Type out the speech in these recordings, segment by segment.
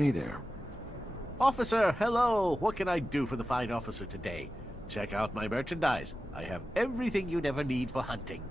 Hey there. Officer, hello! What can I do for the fine officer today? Check out my merchandise. I have everything you'd ever need for hunting.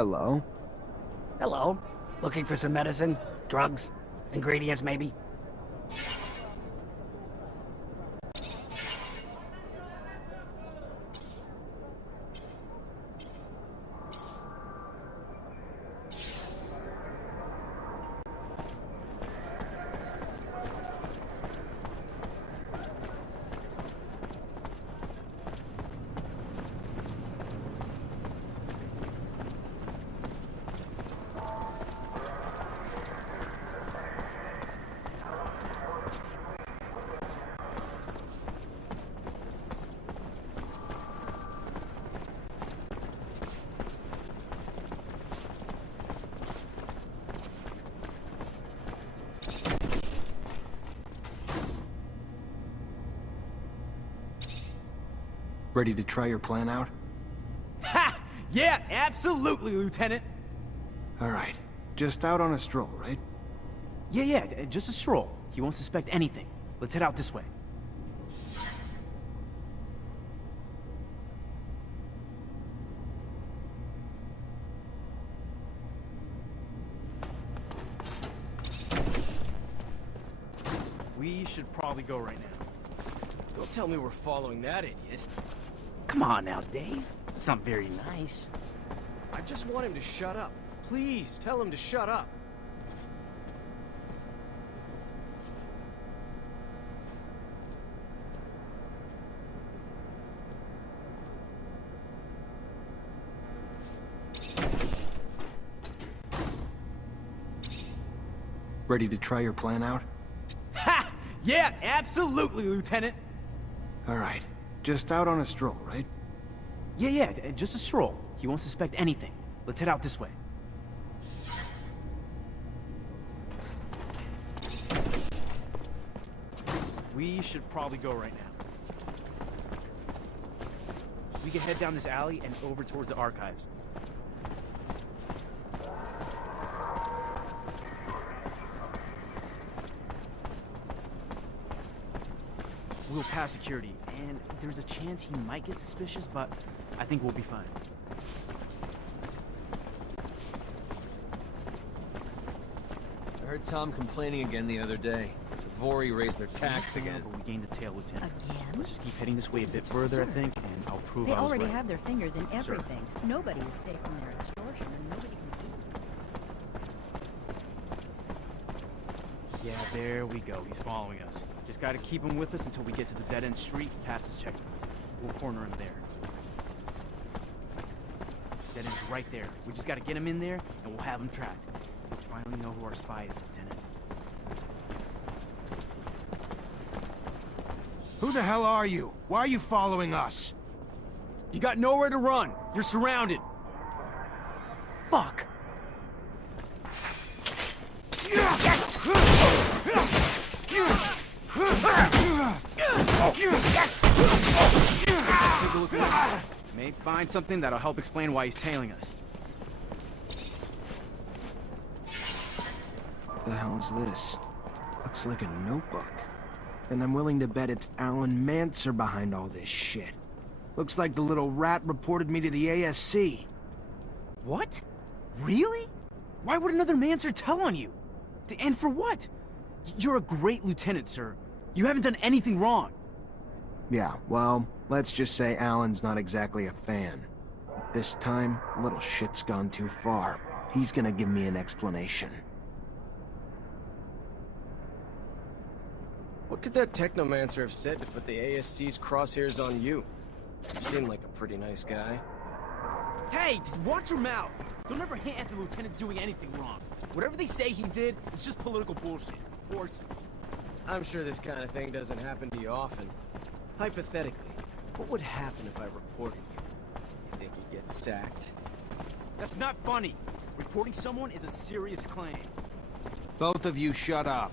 Hello? Hello. Looking for some medicine? Drugs? Ingredients, maybe? Ready to try your plan out? Ha! Yeah, absolutely, Lieutenant! Alright. Just out on a stroll, right? Yeah, just a stroll. He won't suspect anything. Let's head out this way. We should probably go right now. Don't tell me we're following that idiot. Come on now, Dave. It's not very nice. I just want him to shut up. Please, tell him to shut up. Ready to try your plan out? Ha! Yeah, absolutely, Lieutenant. All right. Just out on a stroll, right? Yeah, just a stroll. He won't suspect anything. Let's head out this way. We should probably go right now. We can head down this alley and over towards the archives. We'll pass security, and there's a chance he might get suspicious, but I think we'll be fine. I heard Tom complaining again the other day. The Vori raised their tax again. But we gained a tail, Lieutenant. Again? Let's just keep heading this way a bit further, I think, and I'll prove They I was already right. have their fingers in everything. Nobody is safe from their extortion, and nobody can do. Yeah, there we go. He's following us. Just gotta keep him with us until we get to the dead-end street past his checkpoint. We'll corner him there. Dead end's right there. We just gotta get him in there, and we'll have him tracked. We'll finally know who our spy is, Lieutenant. Who the hell are you? Why are you following us? You got nowhere to run. You're surrounded. Fuck! Take a look around. May find something that'll help explain why he's tailing us. What the hell is this? Looks like a notebook. And I'm willing to bet it's Mancer behind all this shit. Looks like the little rat reported me to the ASC. What? Really? Why would another Mancer tell on you? And for what? You're a great lieutenant, sir. You haven't done anything wrong. Yeah, well, let's just say Alan's not exactly a fan. But this time, the little shit's gone too far. He's gonna give me an explanation. What could that Technomancer have said to put the ASC's crosshairs on you? You seem like a pretty nice guy. Hey, watch your mouth. Don't ever hint at the lieutenant doing anything wrong. Whatever they say he did, it's just political bullshit. Of course. I'm sure this kind of thing doesn't happen to you often. Hypothetically, what would happen if I reported you? You think you'd get sacked? That's not funny. Reporting someone is a serious claim. Both of you shut up.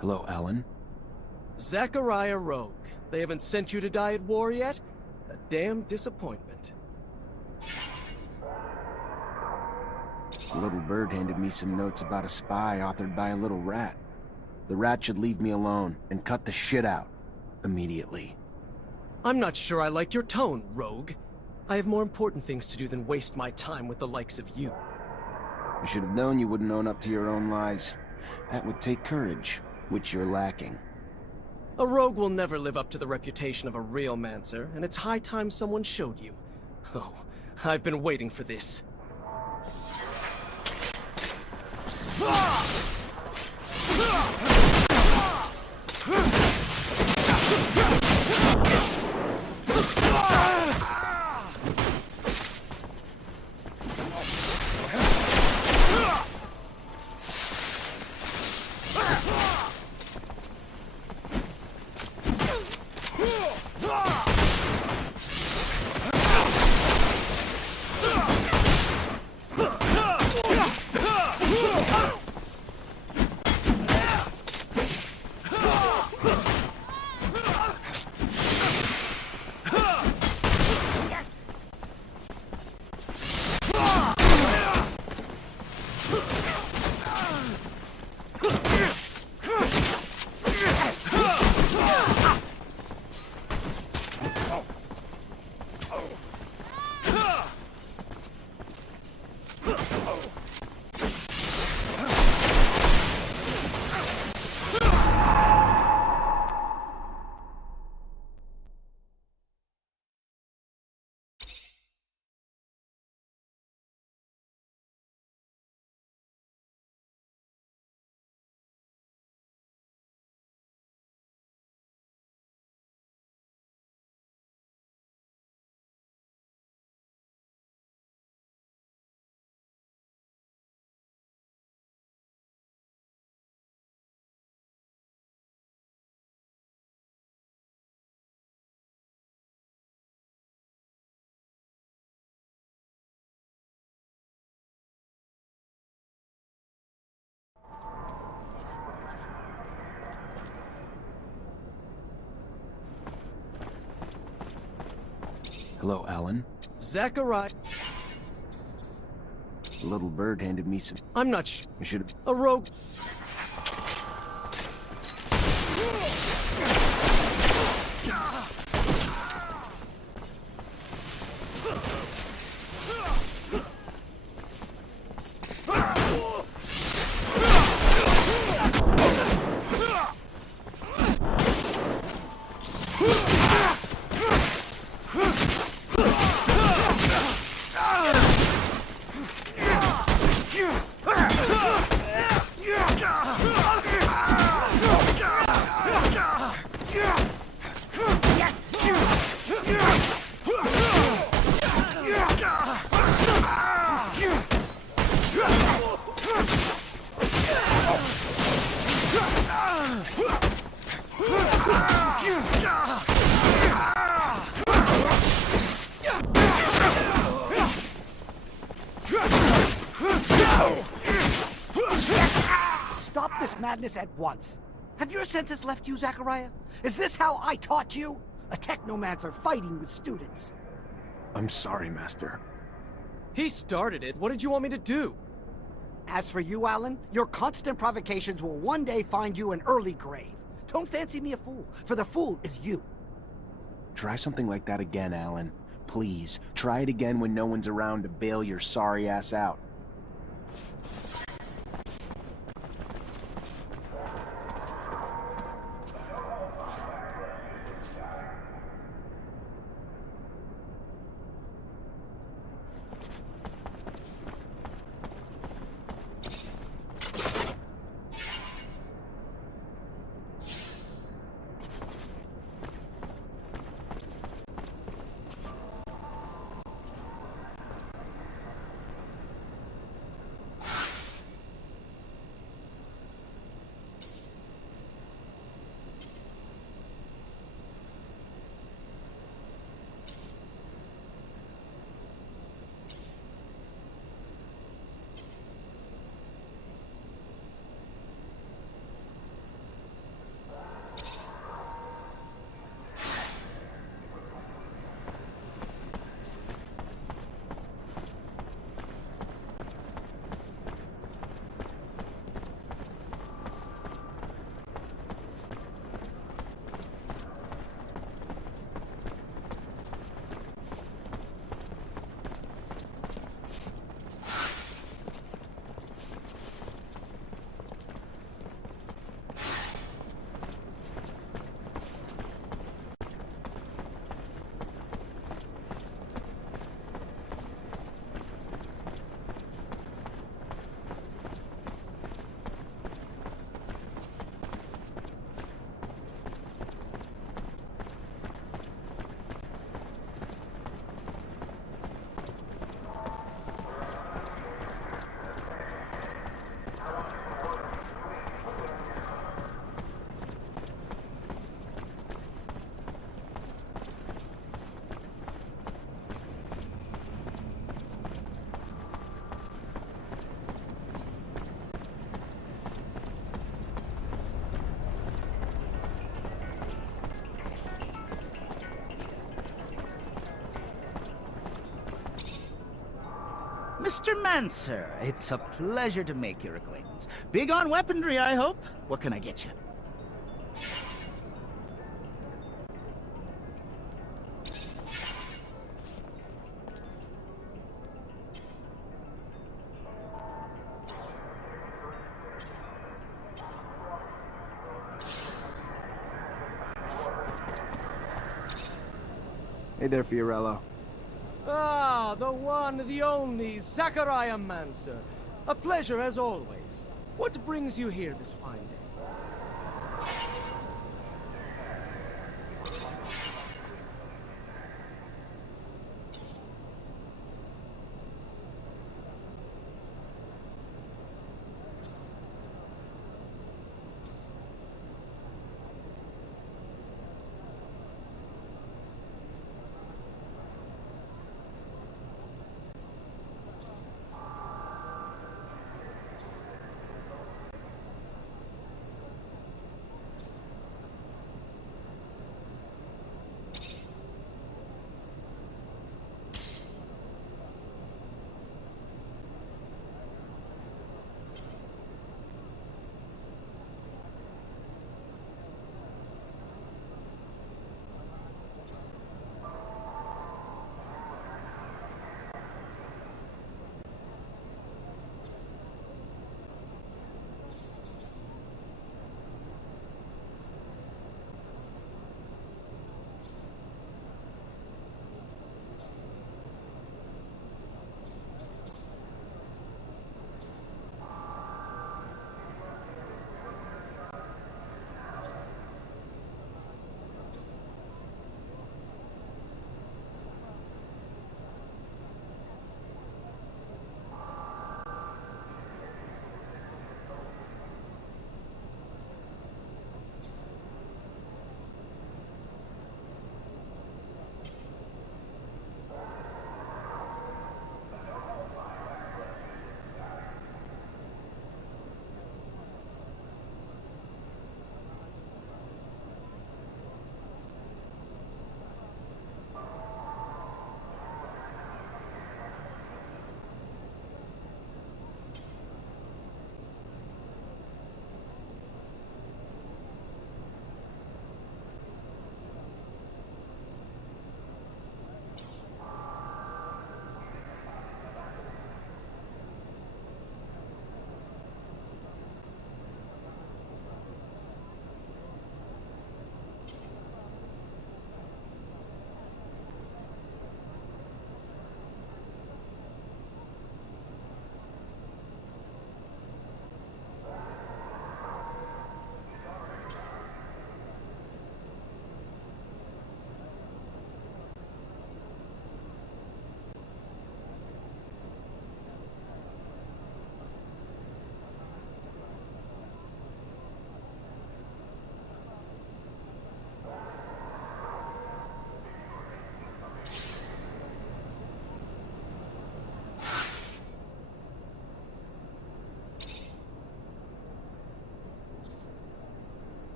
Hello, Alan. Zachariah Rogue. They haven't sent you to die at war yet? A damn disappointment. The little bird handed me some notes about a spy authored by a little rat. The rat should leave me alone and cut the shit out. Immediately. I'm not sure I like your tone, Rogue. I have more important things to do than waste my time with the likes of you. You should have known you wouldn't own up to your own lies. That would take courage, which you're lacking. A rogue will never live up to the reputation of a real Mancer, and it's high time someone showed you. Oh, I've been waiting for this. Hello, Alan. Zachariah. The little bird handed me some... I'm not sure. I should have... A rogue. Stop this madness at once. Have your senses left you, Zachariah? Is this how I taught you? A technomancer fighting with students. I'm sorry, Master. He started it. What did you want me to do? As for you, Alan, your constant provocations will one day find you an early grave. Don't fancy me a fool, for the fool is you. Try something like that again, Alan. Please, try it again when no one's around to bail your sorry ass out. Mr. Mancer, it's a pleasure to make your acquaintance. Big on weaponry, I hope. What can I get you? Hey there, Fiorello. Ah, the one, the only, Zachariah Mancer. A pleasure as always. What brings you here this fine day?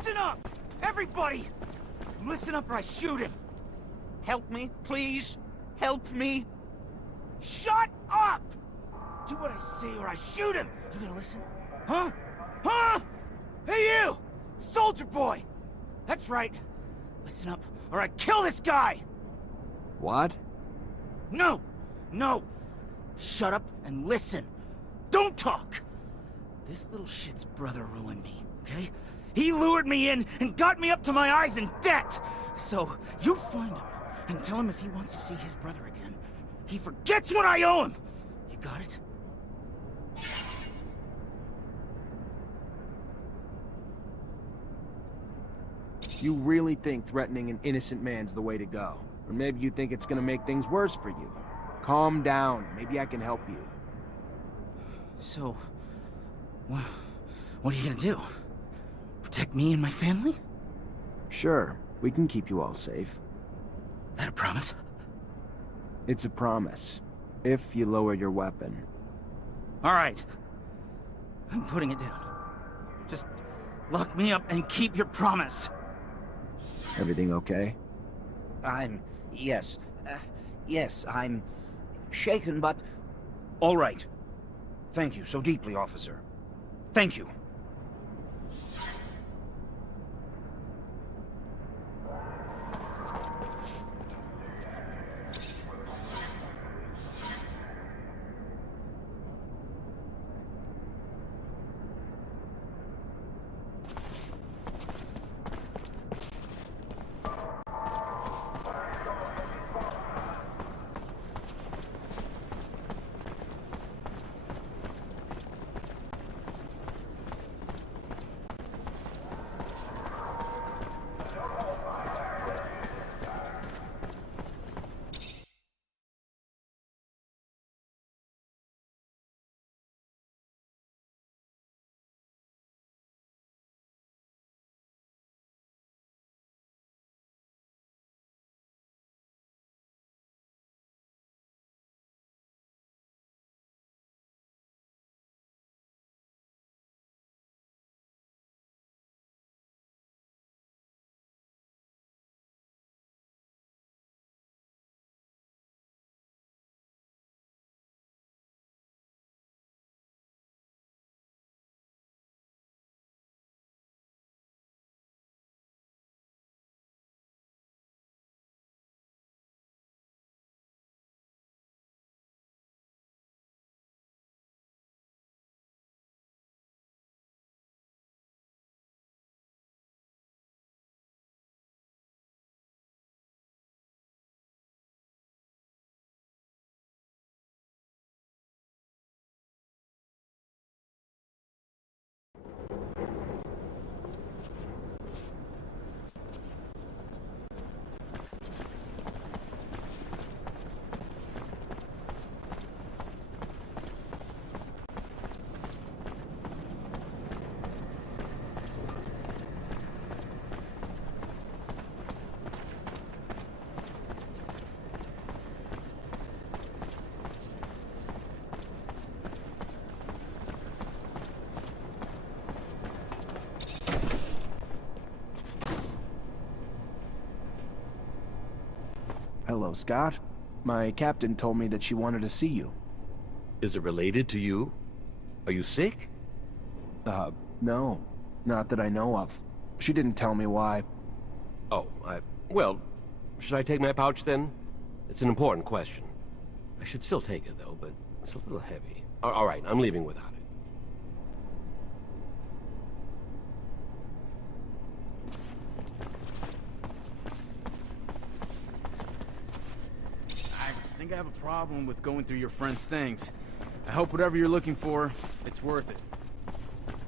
Listen up! Everybody! Listen up or I shoot him! Help me, please. Help me. Shut up! Do what I say or I shoot him! You gonna listen? Huh? Huh? Hey you! Soldier boy! That's right. Listen up or I kill this guy! What? No! No! Shut up and listen! Don't talk! This little shit's brother ruined me, okay? He lured me in and got me up to my eyes in debt! So, you find him and tell him if he wants to see his brother again, he forgets what I owe him! You got it? You really think threatening an innocent man's the way to go? Or maybe you think it's gonna make things worse for you? Calm down. Maybe I can help you. So, what are you gonna do? Protect me and my family? Sure, we can keep you all safe. That a promise? It's a promise. If you lower your weapon. All right. I'm putting it down. Just lock me up and keep your promise. Everything okay? Yes. Yes, I'm shaken, but all right. Thank you so deeply, officer. Thank you. Hello, Scott. My captain told me that she wanted to see you. Is it related to you? Are you sick? No. Not that I know of. She didn't tell me why. Oh, well, should I take my pouch then? It's an important question. I should still take it though, but it's a little heavy. All right, I'm leaving without it. I think I have a problem with going through your friend's things. I hope whatever you're looking for, it's worth it.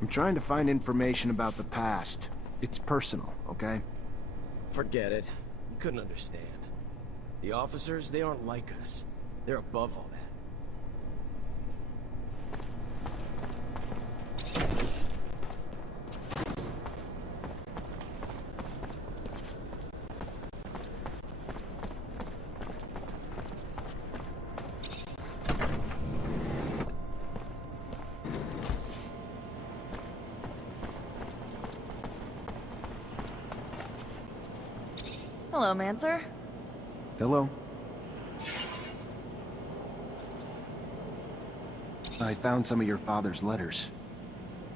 I'm trying to find information about the past. It's personal, okay? Forget it. You couldn't understand. The officers, they aren't like us. They're above all that. Hello, Mancer. Hello. I found some of your father's letters.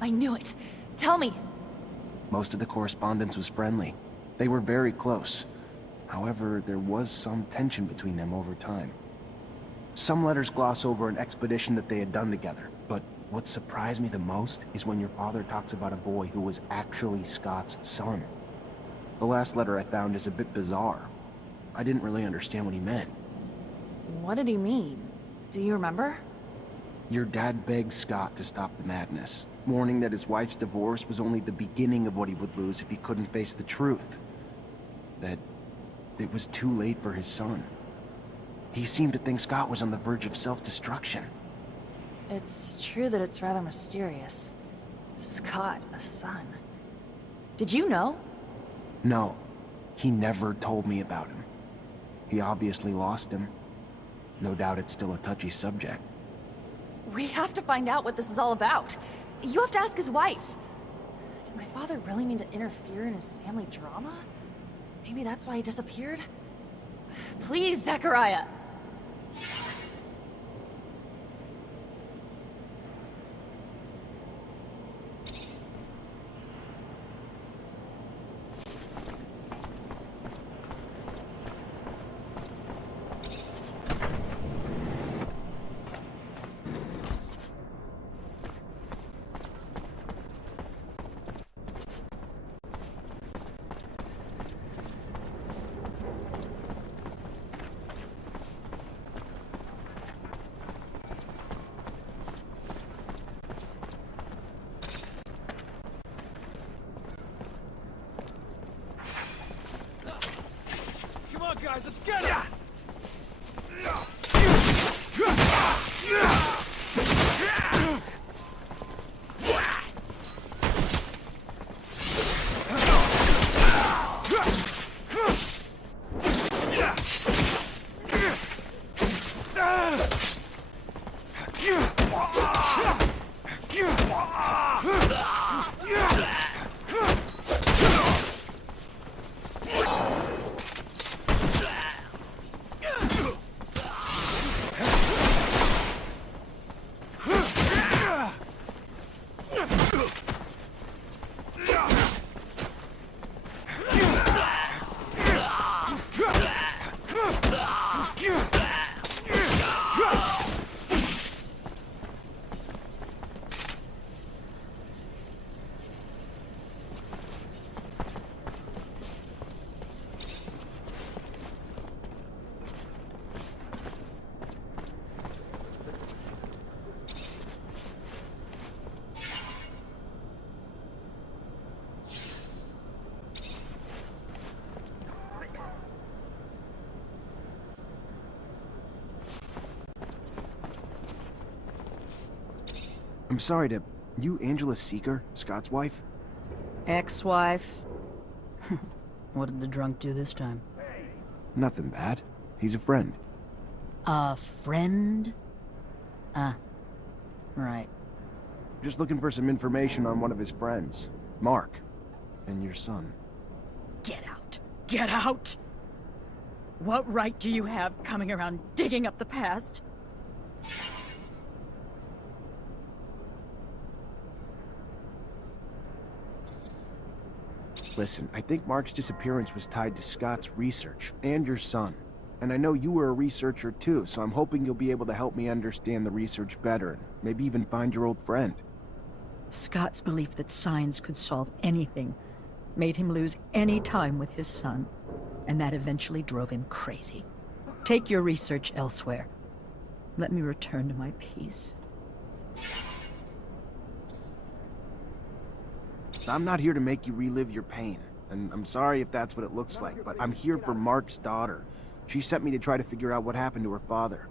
I knew it. Tell me. Most of the correspondence was friendly. They were very close. However, there was some tension between them over time. Some letters gloss over an expedition that they had done together, but what surprised me the most is when your father talks about a boy who was actually Scott's son. The last letter I found is a bit bizarre. I didn't really understand what he meant. What did he mean? Do you remember? Your dad begged Scott to stop the madness, warning that his wife's divorce was only the beginning of what he would lose if he couldn't face the truth. That it was too late for his son. He seemed to think Scott was on the verge of self-destruction. It's true that it's rather mysterious. Scott, a son. Did you know? No, he never told me about him. He obviously lost him. No doubt it's still a touchy subject. We have to find out what this is all about. You have to ask his wife. Did my father really mean to interfere in his family drama? Maybe that's why he disappeared? Please, Zechariah! Come on, guys, let's get it! I'm sorry to... You Angela Seeker, Scott's wife? Ex-wife? What did the drunk do this time? Nothing bad. He's a friend. A friend? Right. Just looking for some information on one of his friends. Mark. And your son. Get out! Get out! What right do you have coming around digging up the past? Listen, I think Mark's disappearance was tied to Scott's research, and your son. And I know you were a researcher too, so I'm hoping you'll be able to help me understand the research better, and maybe even find your old friend. Scott's belief that science could solve anything made him lose any time with his son, and that eventually drove him crazy. Take your research elsewhere. Let me return to my peace. I'm not here to make you relive your pain, and I'm sorry if that's what it looks like, but I'm here for Mark's daughter. She sent me to try to figure out what happened to her father.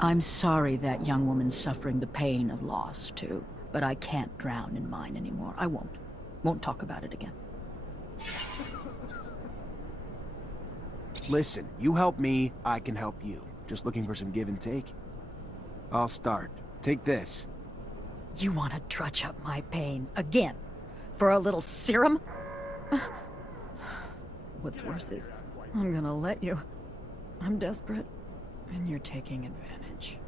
I'm sorry that young woman's suffering the pain of loss, too. But I can't drown in mine anymore. I won't. Won't talk about it again. Listen, you help me, I can help you. Just looking for some give and take. I'll start. Take this. You want to trudge up my pain again? For a little serum? What's worse is, I'm gonna let you. I'm desperate, and you're taking advantage.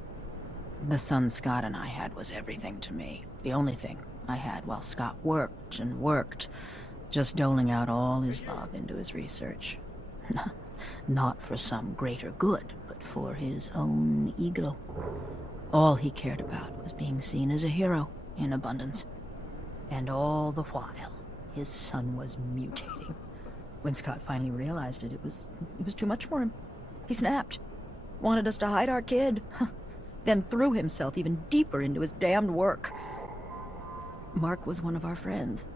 The son Scott and I had was everything to me. The only thing I had while Scott worked and worked, just doling out all his love into his research. Not for some greater good, but for his own ego. All he cared about was being seen as a hero in abundance. And all the while, his son was mutating. When Scott finally realized it, it was too much for him. He snapped. Wanted us to hide our kid. Then threw himself even deeper into his damned work. Mark was one of our friends.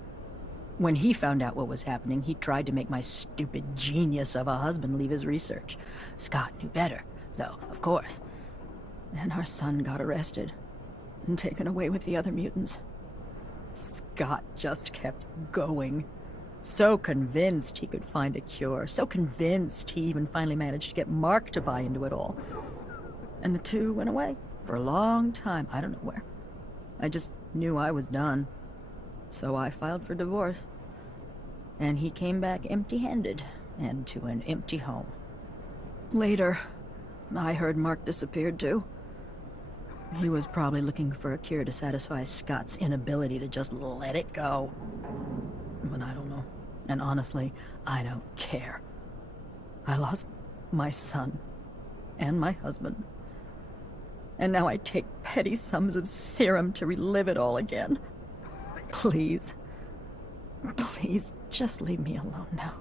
When he found out what was happening, he tried to make my stupid genius of a husband leave his research. Scott knew better, though, of course. And our son got arrested and taken away with the other mutants. Scott just kept going. So convinced he could find a cure. So convinced he even finally managed to get Mark to buy into it all. And the two went away for a long time. I don't know where. I just knew I was done. So I filed for divorce. And he came back empty-handed and to an empty home. Later, I heard Mark disappeared too. He was probably looking for a cure to satisfy Scott's inability to just let it go. But I don't know. And honestly, I don't care. I lost my son and my husband. And now I take petty sums of serum to relive it all again. Please. Please, just leave me alone now.